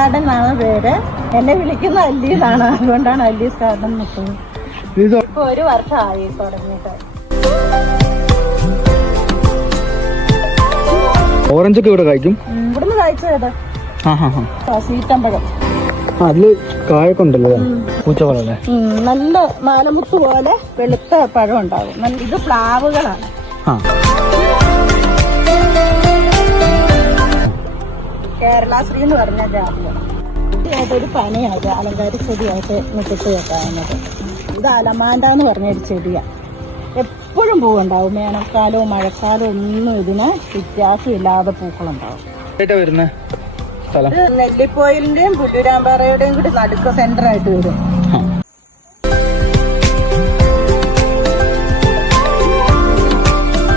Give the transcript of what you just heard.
Garden എന്നാണ് പേര്. എന്നെ വിളിക്കുന്ന അല്ലി എന്നാണ്, അതുകൊണ്ടാണ് അല്ലീസ് ഗാർഡൻ നിൽക്കുന്നത്. ഇപ്പൊ 1 വർഷമായി തുടങ്ങിയിട്ട്. ഓറഞ്ച് ഒക്കെ ഇവിടെ കഴിക്കും. ഇവിടുന്ന് കഴിച്ചത് സീറ്റമ്പഴം. അതില് കായൊക്കെ ഉണ്ടല്ലോ, പൂച്ചകളല്ലേ. നല്ല നാലമുത്ത് പോലെ വെളുത്ത പഴം ഉണ്ടാകും. ഇത് പ്ലാവുകളാണ്. കേരളശ്രീ എന്ന് പറഞ്ഞ ജാതിയാണ്. ഒരു പനയായിട്ട് അലങ്കാര ചെടിയായിട്ട് മുറ്റത്ത് വെക്കാവുന്നത്. ഇത് അലമാൻഡ എന്ന് പറഞ്ഞൊരു ചെടിയാണ്. എപ്പോഴും പൂവുണ്ടാവും. വേനൽക്കാലവും മഴക്കാലവും ഒന്നും ഇതിന് വ്യത്യാസമില്ലാതെ പൂക്കളുണ്ടാവും. വരുന്ന നെല്ലിപ്പോയിലിന്റെയും പുല്ലൂരാമ്പാറയുടെയും കൂടി നടുക്ക് സെന്റർ ആയിട്ട് വരും.